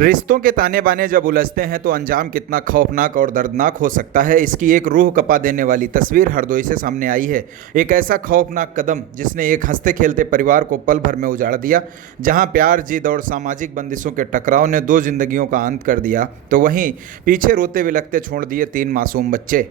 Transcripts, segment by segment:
रिश्तों के ताने बाने जब उलझते हैं तो अंजाम कितना खौफनाक और दर्दनाक हो सकता है, इसकी एक रूह कपा देने वाली तस्वीर हरदोई से सामने आई है। एक ऐसा खौफनाक कदम जिसने एक हंसते खेलते परिवार को पल भर में उजाड़ दिया। जहां प्यार, जिद और सामाजिक बंदिशों के टकराव ने दो जिंदगियों का अंत कर दिया, तो वहीं पीछे रोते बिलखते छोड़ दिए तीन मासूम बच्चे।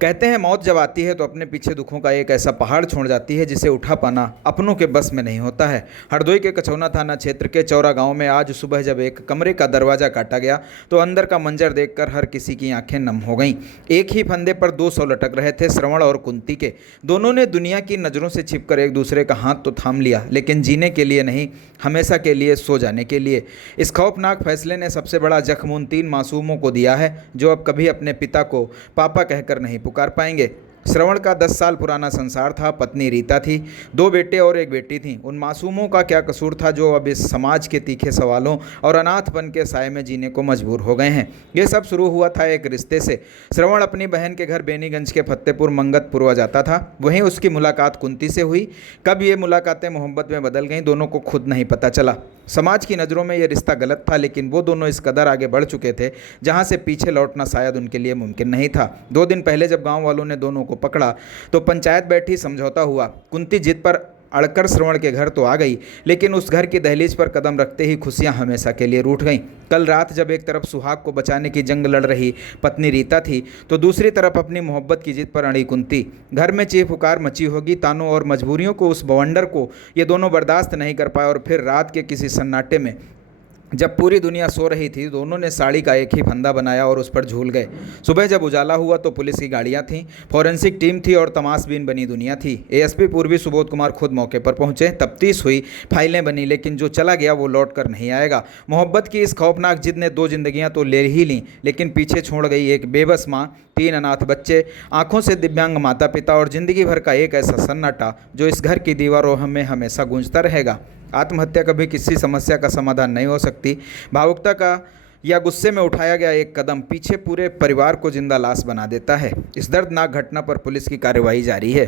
कहते हैं मौत जब आती है तो अपने पीछे दुखों का एक ऐसा पहाड़ छोड़ जाती है जिसे उठा पाना अपनों के बस में नहीं होता है। हरदोई के कछौना थाना क्षेत्र के चौरा गांव में आज सुबह जब एक कमरे का दरवाजा काटा गया तो अंदर का मंजर देखकर हर किसी की आंखें नम हो गईं। एक ही फंदे पर दो सौ लटक रहे थे, श्रवण और कुंती के। दोनों ने दुनिया की नज़रों से छिपकर एक दूसरे का हाथ तो थाम लिया, लेकिन जीने के लिए नहीं, हमेशा के लिए सो जाने के लिए। इस खौफनाक फैसले ने सबसे बड़ा जख्म उन तीन मासूमों को दिया है जो अब कभी अपने पिता को पापा कहकर नहीं पुकार पाएंगे। श्रवण का 10 साल पुराना संसार था, पत्नी रीता थी, दो बेटे और एक बेटी थी। उन मासूमों का क्या कसूर था जो अब इस समाज के तीखे सवालों और अनाथपन के साए में जीने को मजबूर हो गए हैं। ये सब शुरू हुआ था एक रिश्ते से। श्रवण अपनी बहन के घर बेनीगंज के फतेहपुर मंगतपुरवा जाता था, वहीं उसकी मुलाकात कुंती से हुई। कब ये मुलाकातें मोहब्बत में बदल गईं, दोनों को खुद नहीं पता चला। समाज की नज़रों में ये रिश्ता गलत था, लेकिन वो दोनों इस कदर आगे बढ़ चुके थे जहाँ से पीछे लौटना शायद उनके लिए मुमकिन नहीं था। 2 दिन पहले जब गांव वालों ने दोनों को पकड़ा तो पंचायत बैठी, समझौता हुआ। कुंती जिद पर अड़कर श्रवण के घर तो आ गई, लेकिन उस घर की दहलीज पर कदम रखते ही खुशियां हमेशा के लिए रूठ गईं। कल रात जब एक तरफ सुहाग को बचाने की जंग लड़ रही पत्नी रीता थी तो दूसरी तरफ अपनी मोहब्बत की जिद पर अड़ी कुंती। घर में चीख पुकार मची होगी, तानों और मजबूरियों को, उस बवंडर को ये दोनों बर्दाश्त नहीं कर पाए और फिर रात के किसी सन्नाटे में जब पूरी दुनिया सो रही थी, दोनों ने साड़ी का एक ही फंदा बनाया और उस पर झूल गए। सुबह जब उजाला हुआ तो पुलिस की गाड़ियां थीं, फॉरेंसिक टीम थी और तमाशबीन बनी दुनिया थी। एएसपी पूर्वी सुबोध कुमार खुद मौके पर पहुंचे, तफ्तीश हुई, फाइलें बनी, लेकिन जो चला गया वो लौट कर नहीं आएगा। मोहब्बत की इस खौफनाक जिद ने 2 जिंदगियां तो ले ही लीं, लेकिन पीछे छोड़ गई एक बेबस माँ, 3 अनाथ बच्चे, आंखों से दिव्यांग माता पिता और जिंदगी भर का एक ऐसा सन्नाटा जो इस घर की दीवारों में हमेशा गूंजता रहेगा। आत्महत्या कभी किसी समस्या का समाधान नहीं हो सकती। भावुकता का या गुस्से में उठाया गया एक कदम पीछे पूरे परिवार को जिंदा लाश बना देता है। इस दर्दनाक घटना पर पुलिस की कार्रवाई जारी है।